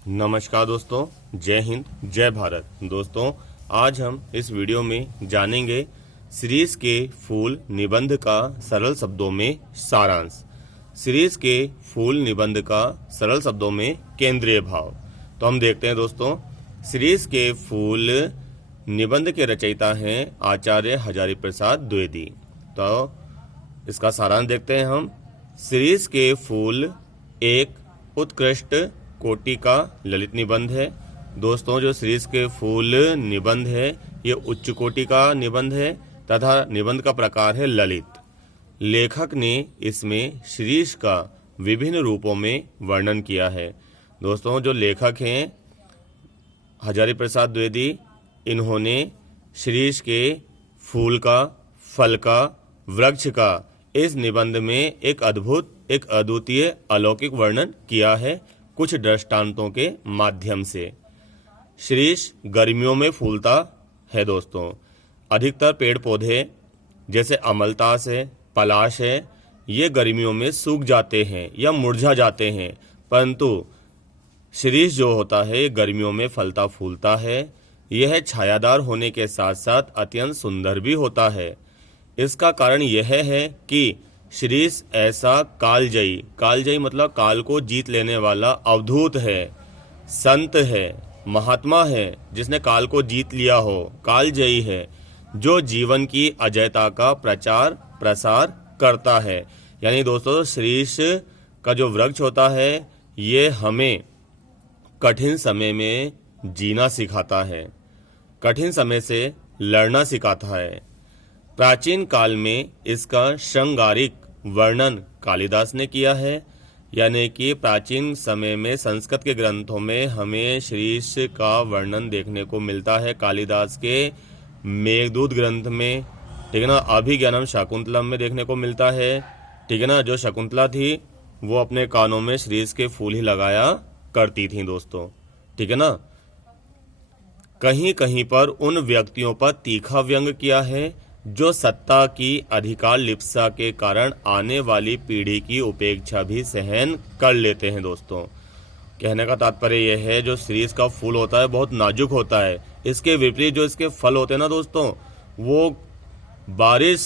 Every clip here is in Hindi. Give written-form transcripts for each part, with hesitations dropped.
नमस्कार दोस्तों, जय हिंद, जय भारत। दोस्तों, आज हम इस वीडियो में जानेंगे सीरीज के फूल निबंध का सरल शब्दों में सारांश। सीरीज के फूल निबंध का सरल शब्दों में केंद्रीय भाव। तो हम देखते हैं दोस्तों, सीरीज के फूल निबंध के रचयिता हैं आचार्य हजारी प्रसाद द्विवेदी। तो इसका सारांश देखते हैं हम। सीरीज के फूल एक उत्कृष्ट कोटि का ललित निबंध है। दोस्तों, जो सीरीज के फूल निबंध है ये उच्च कोटि का निबंध है तथा निबंध का प्रकार है ललित। लेखक ने इसमें सीरीज का विभिन्न रूपों में वर्णन किया है। दोस्तों, जो लेखक हैं हजारी प्रसाद द्विवेदी, इन्होंने सीरीज के फूल का, फल का, वृक्ष का इस निबंध में एक अद्वितीय अलौकिक वर्णन किया है कुछ दृष्टांतों के माध्यम से। शीरीष गर्मियों में फूलता है। दोस्तों, अधिकतर पेड़ पौधे जैसे अमलतास है, पलाश है, ये गर्मियों में सूख जाते हैं या मुरझा जाते हैं, परंतु शीरीष जो होता है गर्मियों में फलता फूलता है। यह छायादार होने के साथ साथ अत्यंत सुंदर भी होता है। इसका कारण यह है कि शीरीष ऐसा कालजयी मतलब काल को जीत लेने वाला अवधूत है, संत है, महात्मा है, जिसने काल को जीत लिया हो, कालजयी है, जो जीवन की अजयता का प्रचार प्रसार करता है। यानी दोस्तों, शीरीष का जो वृक्ष होता है ये हमें कठिन समय में जीना सिखाता है, कठिन समय से लड़ना सिखाता है। प्राचीन काल में इसका श्रृंगारिक वर्णन कालिदास ने किया है। यानी कि प्राचीन समय में संस्कृत के ग्रंथों में हमें शीरीष का वर्णन देखने को मिलता है। कालिदास के मेघदूत ग्रंथ में, ठीक है ना, अभिज्ञानम शाकुंतलम में देखने को मिलता है। ठीक है ना, जो शकुंतला थी वो अपने कानों में शीरीष के फूल ही लगाया करती थी दोस्तों। ठीक है ना, कहीं कहीं पर उन व्यक्तियों पर तीखा व्यंग किया है जो सत्ता की अधिकार लिप्सा के कारण आने वाली पीढ़ी की उपेक्षा भी सहन कर लेते हैं। दोस्तों, कहने का तात्पर्य यह है, जो शीरीष का फूल होता है बहुत नाजुक होता है। इसके विपरीत जो इसके फल होते हैं ना दोस्तों, वो बारिश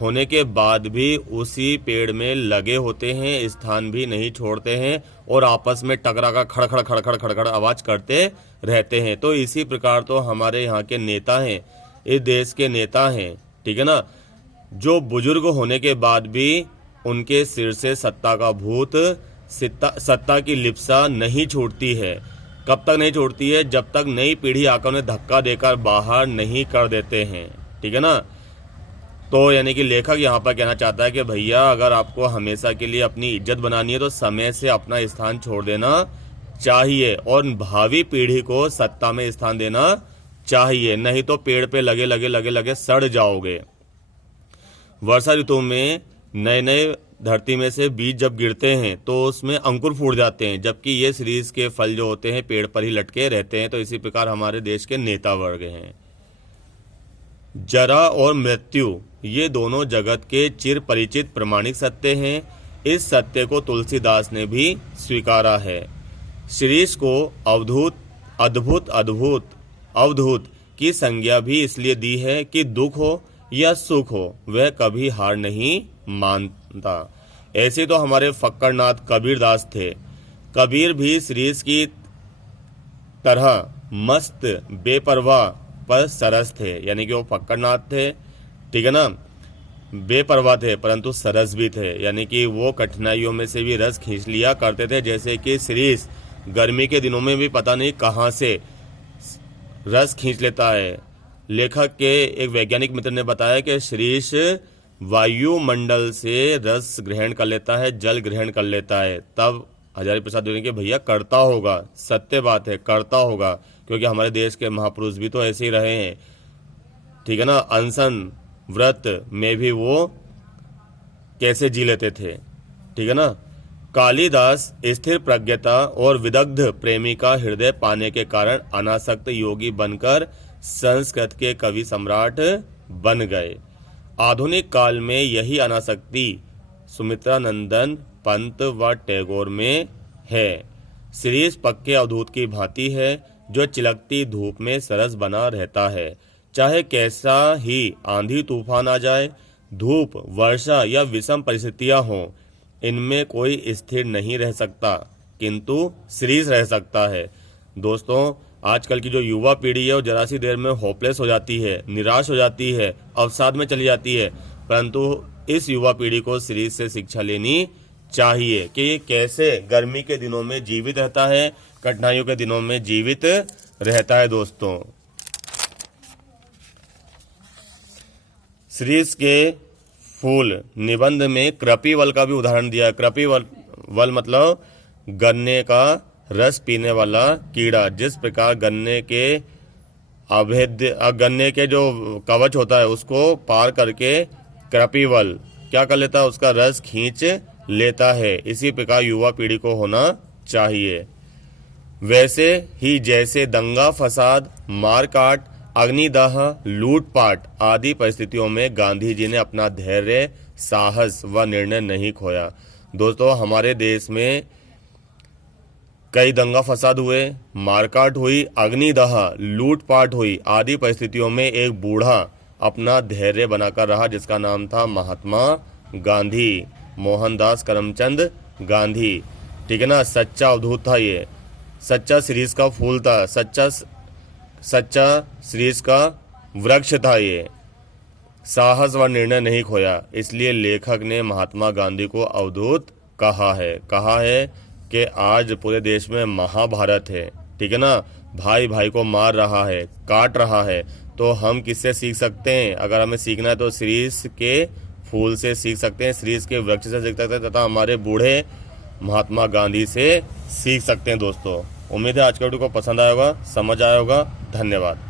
होने के बाद भी उसी पेड़ में लगे होते हैं, स्थान भी नहीं छोड़ते हैं और आपस में टकरा का खड़खड़ खड़खड़ खड़खड़ आवाज करते रहते हैं। तो इसी प्रकार तो हमारे यहाँ के नेता हैं, इस देश के नेता हैं, ठीक है ना, जो बुजुर्ग होने के बाद भी उनके सिर से सत्ता का भूत, सत्ता की लिप्सा नहीं छूटती है। कब तक नहीं छूटती है? जब तक नई पीढ़ी आकर उन्हें धक्का देकर बाहर नहीं कर देते हैं। ठीक है ना, तो यानी कि लेखक यहाँ पर कहना चाहता है कि भैया, अगर आपको हमेशा के लिए अपनी इज्जत बनानी है तो समय से अपना स्थान छोड़ देना चाहिए और भावी पीढ़ी को सत्ता में स्थान देना चाहिए, नहीं तो पेड़ पे लगे सड़ जाओगे। वर्षा ऋतु में नए धरती में से बीज जब गिरते हैं तो उसमें अंकुर फूट जाते हैं, जबकि ये सीरीज के फल जो होते हैं पेड़ पर ही लटके रहते हैं। तो इसी प्रकार हमारे देश के नेता वर्ग हैं। जरा और मृत्यु ये दोनों जगत के चिर परिचित प्रमाणिक सत्य हैं। इस सत्य को तुलसीदास ने भी स्वीकारा है। शीरीष को अवधूत की संज्ञा भी इसलिए दी है कि दुख हो या सुख हो वह कभी हार नहीं मानता। ऐसे तो हमारे फक्कड़नाथ कबीरदास थे। कबीर भी शीरीष की तरह मस्त बेपरवाह पर सरस थे। यानी कि वो फक्कड़नाथ थे, ठीक है ना, बेपरवाह थे परंतु सरस भी थे। यानी कि वो कठिनाइयों में से भी रस खींच लिया करते थे। जैसे कि शीरीष गर्मी के दिनों में भी पता नहीं कहाँ से रस खींच लेता है। लेखक के एक वैज्ञानिक मित्र ने बताया कि शीरीष वायुमंडल से रस ग्रहण कर लेता है, जल ग्रहण कर लेता है। तब हजारी प्रसाद द्विवेदी के भैया करता होगा, सत्य बात है, करता होगा, क्योंकि हमारे देश के महापुरुष भी तो ऐसे ही रहे हैं। ठीक है ना, अनशन व्रत में भी वो कैसे जी लेते थे। ठीक है ना, कालिदास स्थिर प्रज्ञता और विदग्ध प्रेमी का हृदय पाने के कारण अनासक्त योगी बनकर संस्कृत के कवि सम्राट बन गए। आधुनिक काल में यही अनासक्ति सुमित्रा नंदन पंत व टैगोर में है। शिरीष पक्के अवधूत की भांति है जो चिलकती धूप में सरस बना रहता है। चाहे कैसा ही आंधी तूफान आ जाए, धूप, वर्षा या विषम परिस्थितियां हों, इनमें कोई स्थिर नहीं रह सकता, किंतु शिरीष रह सकता है। दोस्तों, आजकल की जो युवा पीढ़ी है वो जरा सी देर में होपलेस हो जाती है, निराश हो जाती है, अवसाद में चली जाती है, परंतु इस युवा पीढ़ी को शिरीष से शिक्षा लेनी चाहिए कि ये कैसे गर्मी के दिनों में जीवित रहता है, कठिनाइयों के दिनों में जीवित रहता है। दोस्तों, शिरीष के फूल निबंध में कृपिवल का भी उदाहरण दिया है। कृपिवल मतलब गन्ने का रस पीने वाला कीड़ा। जिस प्रकार गन्ने के जो कवच होता है उसको पार करके कृपिवल क्या कर लेता है, उसका रस खींच लेता है। इसी प्रकार युवा पीढ़ी को होना चाहिए। वैसे ही जैसे दंगा फसाद, मारकाट, अग्निदाह, लूटपाट आदि परिस्थितियों में गांधी जी ने अपना धैर्य, साहस व निर्णय नहीं खोया। दोस्तों, हमारे देश में कई दंगा फसाद हुए, मारकाट हुई, अग्निदाह, लूटपाट हुई आदि परिस्थितियों में एक बूढ़ा अपना धैर्य बनाकर रहा जिसका नाम था महात्मा गांधी, मोहनदास करमचंद गांधी। ठीक है ना। सच्चा अवधूत था ये, सच्चा शिरीष का फूल था, सच्चा शिरीष का वृक्ष था ये। साहस व निर्णय नहीं खोया, इसलिए लेखक ने महात्मा गांधी को अवधूत कहा है कि आज पूरे देश में महाभारत है। ठीक है ना। भाई भाई को मार रहा है, काट रहा है, तो हम किससे सीख सकते हैं? अगर हमें सीखना है तो शिरीष के फूल से सीख सकते हैं, शिरीष के वृक्ष से सीख सकते हैं, तथा हमारे बूढ़े महात्मा गांधी से सीख सकते हैं। दोस्तों, उम्मीद है आज का वीडियो को पसंद आया होगा, समझ आया होगा। धन्यवाद।